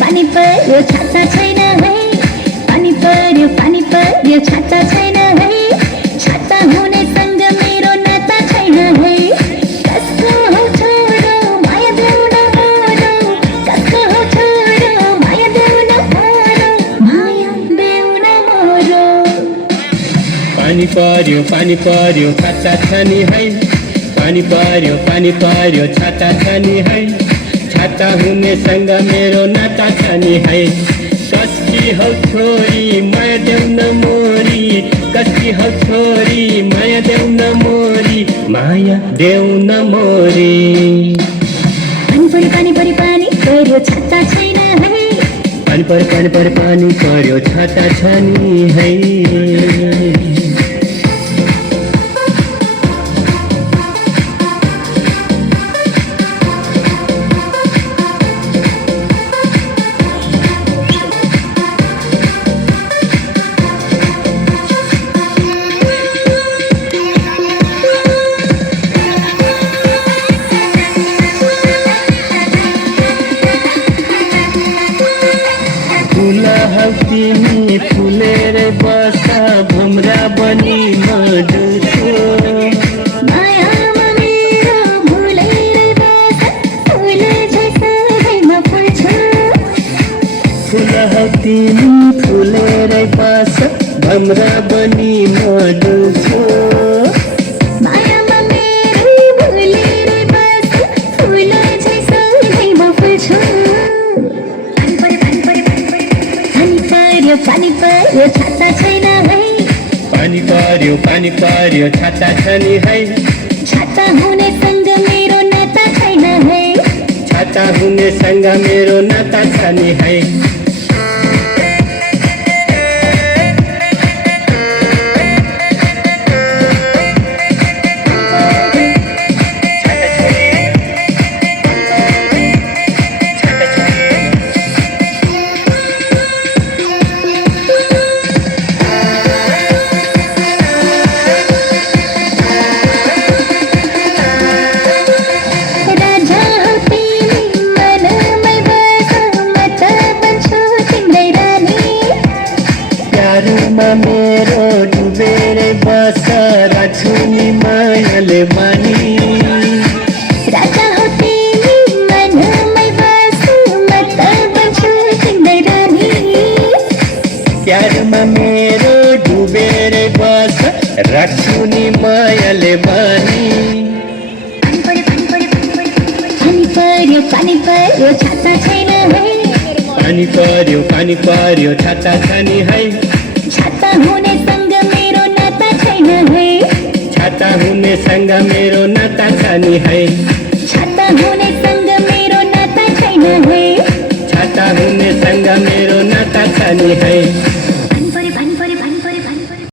पानी पर्यो छाता छैन है। पानी पर्यो छाता छैन है। छाता हुनेसँग मेरो नाता छैन है। कसको हो छोरो माया देऊ न मोरो। कसको हो छोरो माया देऊ न मोरो। माया देऊ न मोरो। पानी पर्यो छाता छ नि है। पानी पर्यो छाता छ नि है। छाता हुनेसँग मेरो नाता छ नि है। कसकी हौ छोरी माया देऊ न मोरी। कसकी हौ छोरी माया देऊ न मोरी। माया देऊ न मोरी। पानी पर्यो छाता छैन है। पानी पर्यो छाता छ नि है। तिमी फुलेर बसा भमरा बनी मजुछु। मायामा मेरो भुलेर बसा फुल झै सधैँ फुल्छु। फुल हौ तिमी फुलेर बसा भमरा बनी मजुछु। मायामा मेरो भुलेर बसा फुल झै सधैँ फुल्छु। पानी पर्यो छाता छैन है। पानी पर्यो छाता छ नि है। छाता हुनेसँग मेरो नाता छैन है। छाता हुनेसँग मेरो नाता छ नि है। मेरो डुबेर बस राख्छु नि मायाले बानी। राजा हो तिमी मनमै बस म त बन्छु तिम्रै रानी। प्यारमा मेरो डुबेर बस राख्छु नि मायाले बानी। पानी पर्यो छाता छैन है। पानी पर्यो छाता छ नि है। छाता हुनेसँग मेरो नाता छैन है। छाता हुनेसँग मेरो नाता छ नि है। छाता हुनेसँग मेरो नाता छैन है। छाता हुनेसँग मेरो नाता छ नि है।